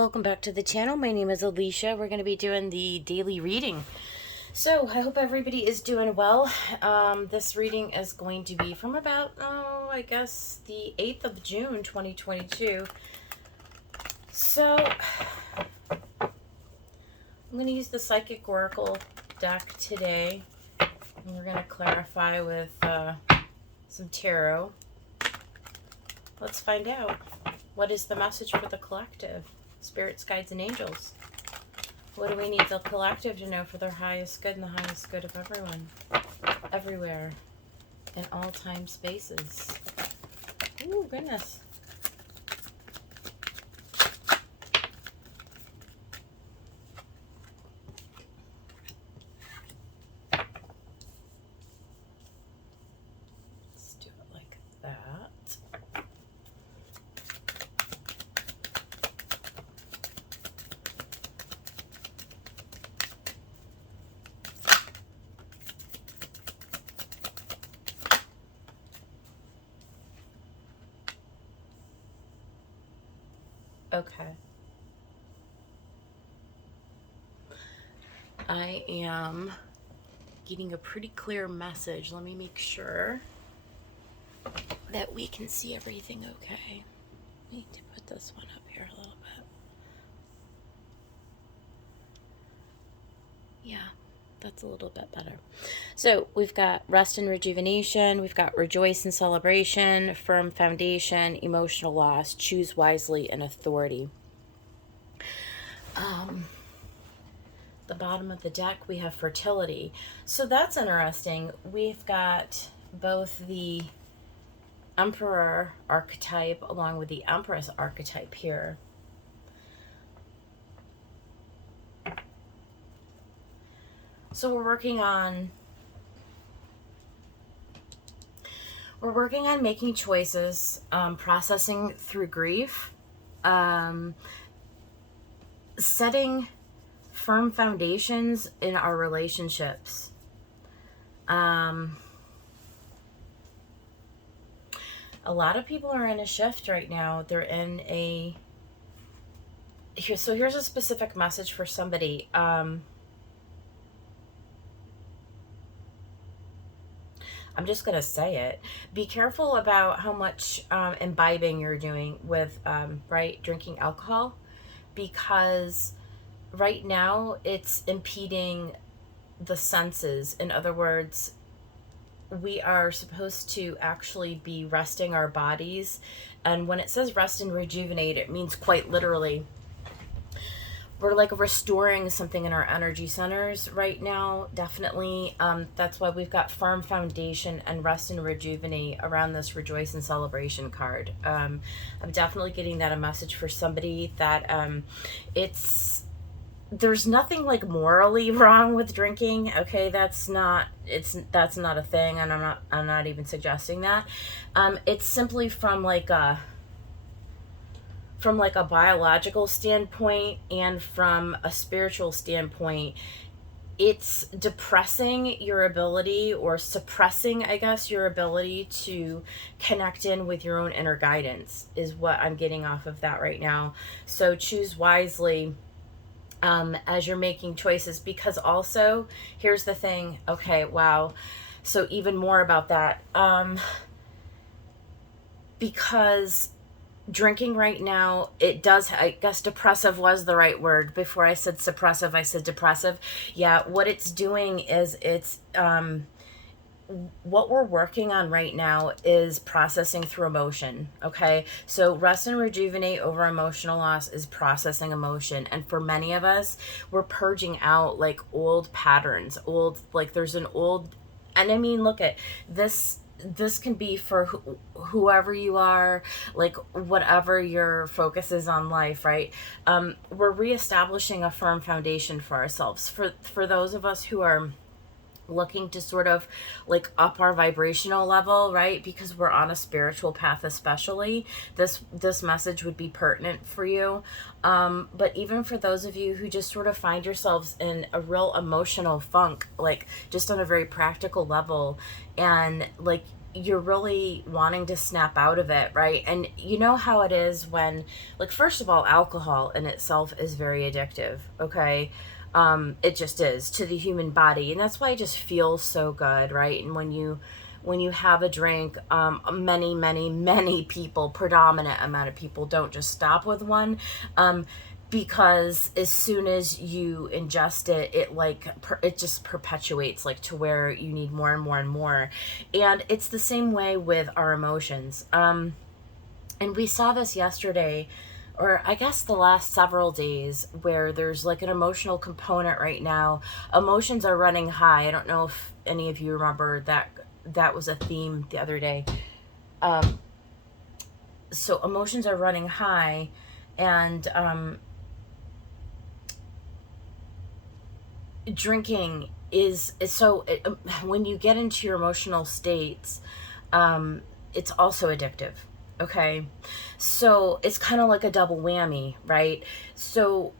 Welcome back to the channel. My name is Alicia. We're going to be doing the daily reading. So I hope everybody is doing well. This reading is going to be from about, I guess the 8th of June, 2022. So I'm going to use the Psychic Oracle deck today. And we're going to clarify with some tarot. Let's find out. What is the message for the collective? Spirits, guides, and angels. What do we need the collective to know for their highest good and the highest good of everyone? Everywhere. In all time spaces. Ooh, goodness. Let's do it like that. Okay. I am getting a pretty clear message. Let me make sure that we can see everything okay. I need to put this one up here a little bit. Yeah, that's a little bit better. So we've got rest and rejuvenation. We've got rejoice and celebration, firm foundation, emotional loss, choose wisely, and authority. The bottom of the deck, we have fertility. So that's interesting. We've got both the Emperor archetype along with the Empress archetype here. So we're working on making choices, processing through grief, setting firm foundations in our relationships. A lot of people are in a shift right now. They're in a... So here's a specific message for somebody. I'm just going to say it. Be careful about how much imbibing you're doing with, drinking alcohol. Because right now it's impeding the senses. In other words, we are supposed to actually be resting our bodies. And when it says rest and rejuvenate, it means quite literally we're like restoring something in our energy centers right now. Definitely. That's why we've got firm foundation and rest and rejuvenate around this rejoice and celebration card. I'm definitely getting that a message for somebody that there's nothing like morally wrong with drinking. Okay, that's not a thing, and I'm not even suggesting that. It's simply from like a biological standpoint and from a spiritual standpoint, it's depressing your ability, or suppressing, I guess, your ability to connect in with your own inner guidance is what I'm getting off of that right now. So choose wisely as you're making choices, because also, here's the thing. Okay, wow. So even more about that. Because drinking right now, it does, I guess depressive was the right word. Before I said suppressive, I said depressive. Yeah, what it's doing is it's what we're working on right now is processing through emotion. Okay, so rest and rejuvenate over emotional loss is processing emotion. And for many of us, we're purging out like old patterns, there's an old, and I mean, look at this can be for whoever you are, like whatever your focus is on life, right? We're reestablishing a firm foundation for ourselves. For those of us who are looking to sort of like up our vibrational level, right? Because we're on a spiritual path, especially this message would be pertinent for you. But even for those of you who just sort of find yourselves in a real emotional funk, like just on a very practical level, and like you're really wanting to snap out of it, right? And you know how it is when, like, first of all, alcohol in itself is very addictive, okay? It just is to the human body, and that's why it just feels so good, right? And when you have a drink, many people, predominant amount of people, don't just stop with one. Because as soon as you ingest it, it just perpetuates, like, to where you need more and more and more. And it's the same way with our emotions. And we saw this yesterday, or I guess the last several days, where there's like an emotional component right now. Emotions are running high. I don't know if any of you remember that was a theme the other day. So emotions are running high, and drinking is so when you get into your emotional states, it's also addictive. Okay, so it's kind of like a double whammy, right? So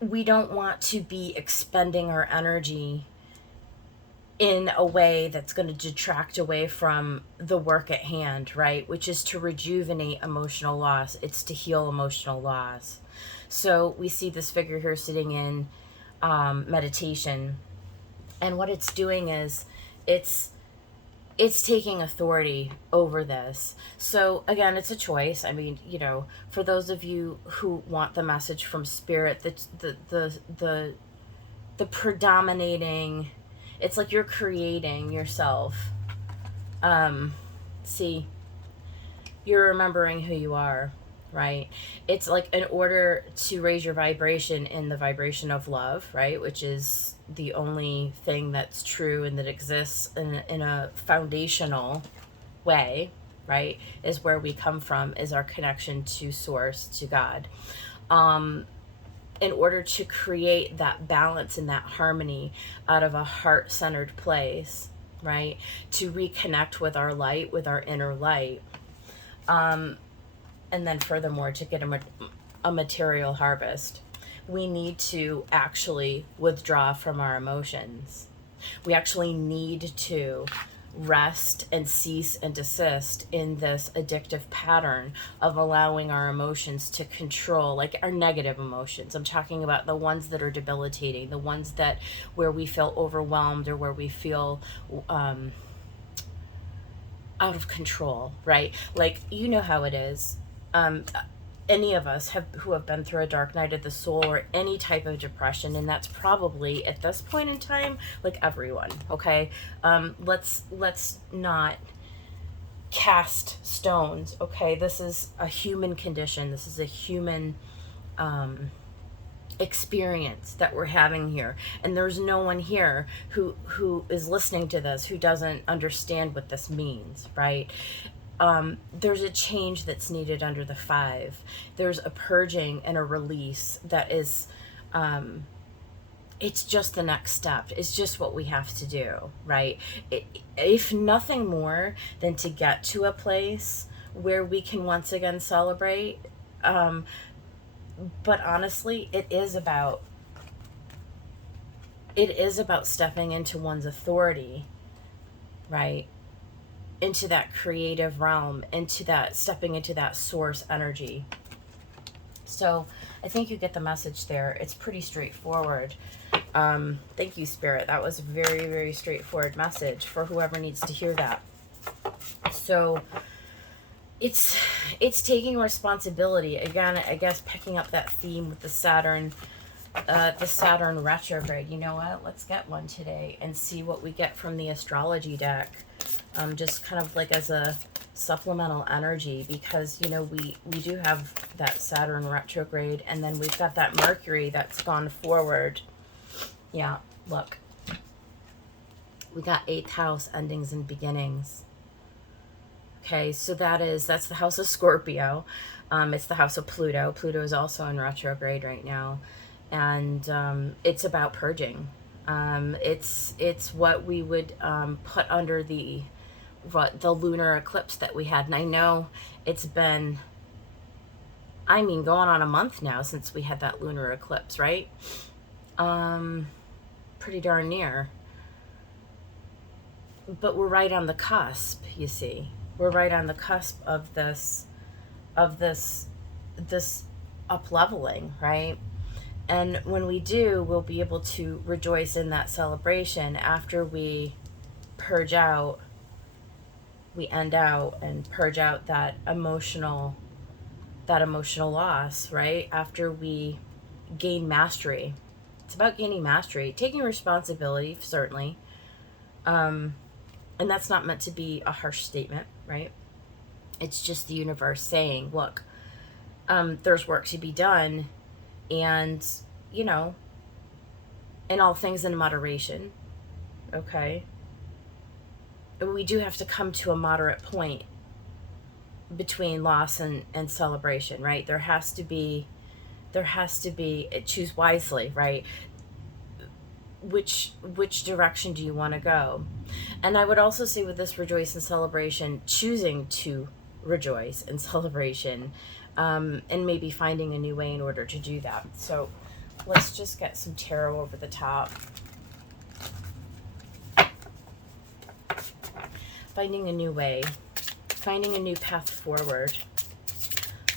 we don't want to be expending our energy in a way that's going to detract away from the work at hand, right? Which is to rejuvenate emotional loss. It's to heal emotional loss. So we see this figure here sitting in meditation, and what it's doing is it's taking authority over this. So again, it's a choice. I mean, for those of you who want the message from spirit, the predominating, it's like you're creating yourself. See, you're remembering who you are, right? It's like, in order to raise your vibration in the vibration of love, right, which is the only thing that's true and that exists in a foundational way, right, is where we come from, is our connection to source, to God. In order to create that balance and that harmony out of a heart-centered place, right, to reconnect with our light, with our inner light, and then furthermore, to get a material harvest, we need to actually withdraw from our emotions. We actually need to rest and cease and desist in this addictive pattern of allowing our emotions to control, like our negative emotions. I'm talking about the ones that are debilitating, the ones that where we feel overwhelmed, or where we feel out of control, right? Like, you know how it is. Any of us who have been through a dark night of the soul, or any type of depression, and that's probably at this point in time, like, everyone. Okay, let's not cast stones. Okay, this is a human condition. This is a human experience that we're having here, and there's no one here who is listening to this who doesn't understand what this means, right? There's a change that's needed under the 5. There's a purging and a release that is, it's just the next step. It's just what we have to do, right? If nothing more than to get to a place where we can once again celebrate. But honestly, it is about stepping into one's authority, right? Into that creative realm, stepping into that source energy. So I think you get the message there. It's pretty straightforward. Thank you, Spirit. That was a very, very straightforward message for whoever needs to hear that. So it's taking responsibility. Again, I guess picking up that theme with the Saturn retrograde. You know what? Let's get one today and see what we get from the astrology deck. Just kind of like as a supplemental energy, because we do have that Saturn retrograde, and then we've got that Mercury that's gone forward. Yeah, look, we got 8th house, endings and beginnings. Okay, so that's the house of Scorpio. It's the house of Pluto. Pluto is also in retrograde right now, and it's about purging. It's what we would put under the lunar eclipse that we had. And I know it's been, going on a month now since we had that lunar eclipse, right? Pretty darn near. but we're right on the cusp, you see. We're right on the cusp of this up leveling, right? And when we do, we'll be able to rejoice in that celebration after we purge out, we end out and purge out that emotional loss, right? After we gain mastery. It's about gaining mastery, taking responsibility, certainly. Um, and that's not meant to be a harsh statement, right? It's just the universe saying, look, there's work to be done, and, you know, in all things in moderation, okay? We do have to come to a moderate point between loss and celebration, right? There has to be choose wisely, right? Which direction do you want to go? And I would also say with this rejoice and celebration, choosing to rejoice and celebration, and maybe finding a new way in order to do that. So let's just get some tarot over the top. Finding a new way, finding a new path forward,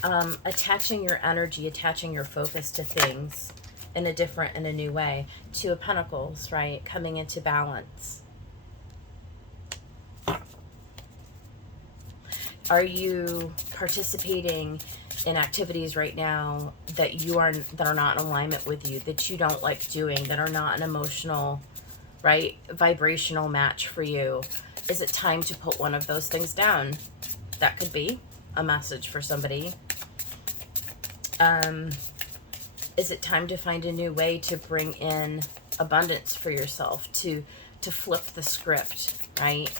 attaching your energy, attaching your focus to things in a different and a new way. Two of Pentacles, right? Coming into balance. Are you participating in activities right now that are not in alignment with you, that you don't like doing, that are not an emotional, right, vibrational match for you? Is it time to put one of those things down? That could be a message for somebody. Is it time to find a new way to bring in abundance for yourself, to flip the script, right?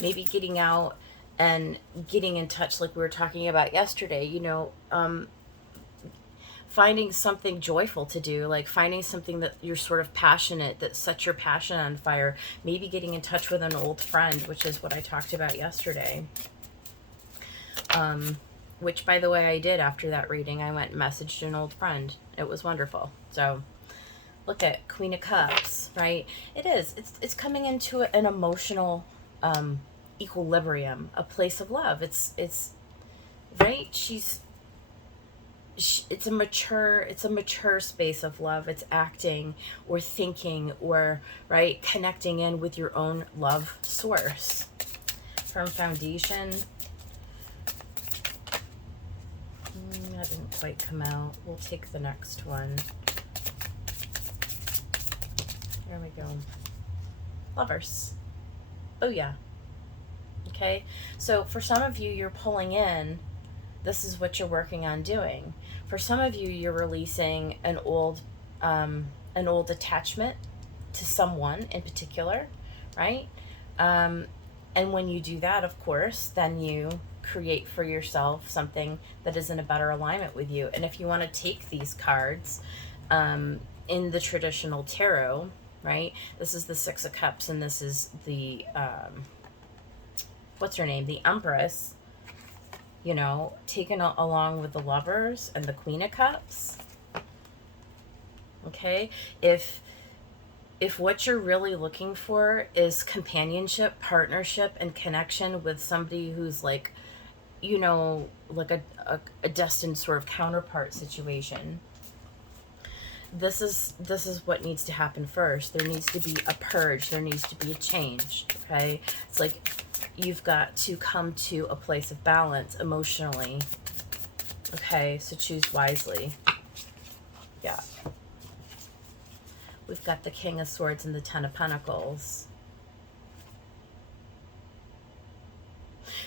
Maybe getting out and getting in touch, like we were talking about yesterday, finding something joyful to do, like finding something that you're sort of passionate, that sets your passion on fire. Maybe getting in touch with an old friend, which is what I talked about yesterday. Which, by the way, I did after that reading. I went and messaged an old friend. It was wonderful. So look at Queen of Cups, right? It's coming into an emotional equilibrium, a place of love. It's right. It's a mature space of love. It's acting or thinking or, right, connecting in with your own love source. Firm foundation. That didn't quite come out. We'll take the next one. There we go. Lovers. Oh yeah. Okay. So for some of you, you're pulling in. This is what you're working on doing. For some of you, you're releasing an old attachment to someone in particular, right? And when you do that, of course, then you create for yourself something that is in a better alignment with you. And if you want to take these cards in the traditional tarot, right? This is the Six of Cups, and this is the what's her name? The Empress. Taken along with the Lovers and the Queen of Cups. Okay, if what you're really looking for is companionship, partnership, and connection with somebody who's like, like a destined sort of counterpart situation, this is what needs to happen first. There needs to be a purge. There needs to be a change. Okay, it's like you've got to come to a place of balance emotionally. Okay, so choose wisely. Yeah. We've got the King of Swords and the Ten of Pentacles.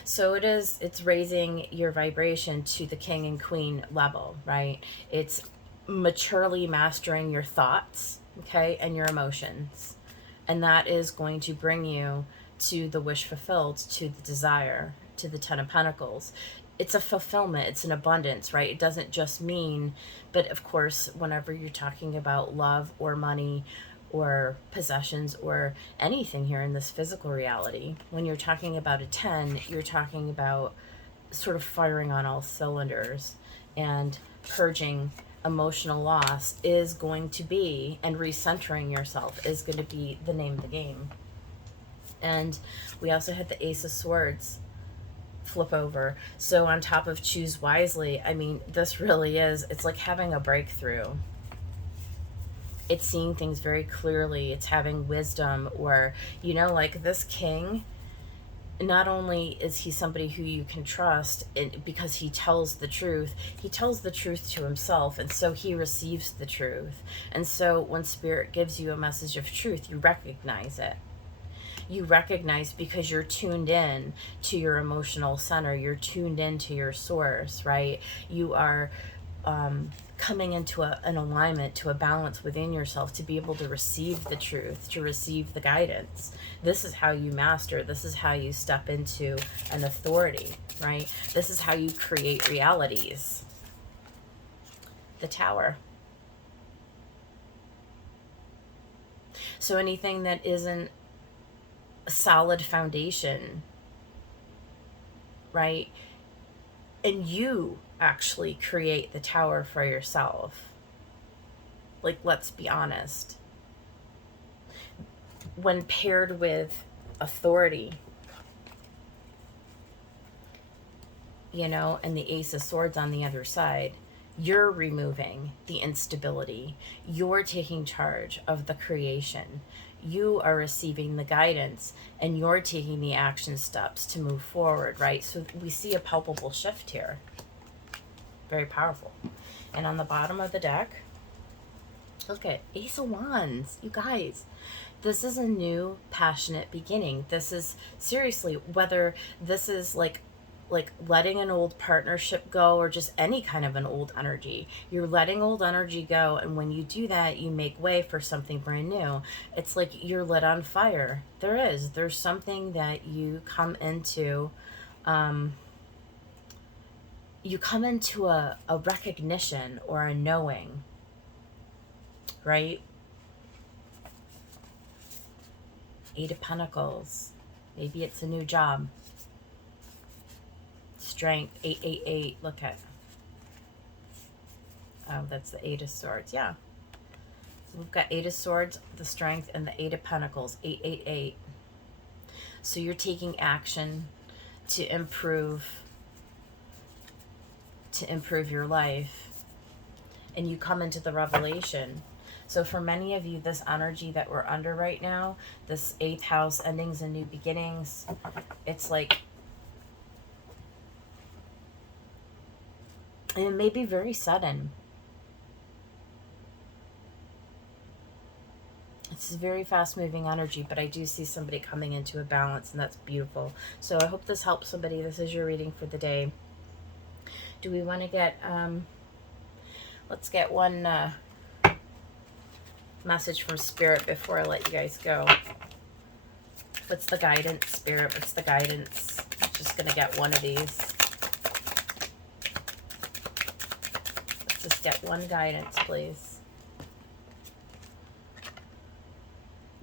So it's raising your vibration to the King and Queen level, right? It's maturely mastering your thoughts, okay, and your emotions. And that is going to bring you to the wish fulfilled, to the desire, to the Ten of Pentacles. It's a fulfillment, it's an abundance, right? It doesn't just mean, but of course, whenever you're talking about love or money or possessions or anything here in this physical reality, when you're talking about a 10, you're talking about sort of firing on all cylinders and purging emotional loss is going to be, and recentering yourself is going to be the name of the game. And we also had the Ace of Swords flip over. So on top of choose wisely, I mean, this really is, it's like having a breakthrough. It's seeing things very clearly. It's having wisdom, or, you know, like this king, not only is he somebody who you can trust because he tells the truth to himself, and so he receives the truth. And so when spirit gives you a message of truth, you recognize it. You recognize because you're tuned in to your emotional center. You're tuned into your source, right? You are coming into an alignment, to a balance within yourself, to be able to receive the truth, to receive the guidance. This is how you master. This is how you step into an authority, right? This is how you create realities. The Tower. So anything that isn't a solid foundation, right? And you actually create the tower for yourself. Like, let's be honest. When paired with authority, you know, and the Ace of Swords on the other side, you're removing the instability. You're taking charge of the creation. You are receiving the guidance, and you're taking the action steps to move forward, right? So we see a palpable shift here. Very powerful. And on the bottom of the deck, look at Ace of Wands. You guys, this is a new passionate beginning. This is, seriously, whether this is like letting an old partnership go, or just any kind of an old energy. You're letting old energy go, and when you do that, you make way for something brand new. It's like you're lit on fire. There's something that you come into, a recognition or a knowing, right? Eight of Pentacles. Maybe it's a new job. Strength, 888. Look at. Oh, that's the Eight of Swords. Yeah. So we've got Eight of Swords, the Strength, and the Eight of Pentacles, 888. So you're taking action to improve your life, and you come into the revelation. So for many of you, this energy that we're under right now, this 8th house, endings and new beginnings, it's like, and it may be very sudden. It's a very fast-moving energy, but I do see somebody coming into a balance, and that's beautiful. So I hope this helps somebody. This is your reading for the day. Do we want to get, let's get one message from Spirit before I let you guys go. What's the guidance, Spirit? What's the guidance? I'm just going to get one of these. Let's just get one guidance, please.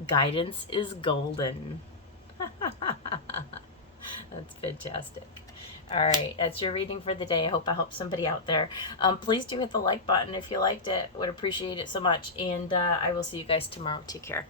Guidance is golden. That's fantastic. All right, that's your reading for the day. I hope I helped somebody out there. Please do hit the like button if you liked it. Would appreciate it so much. And I will see you guys tomorrow. Take care.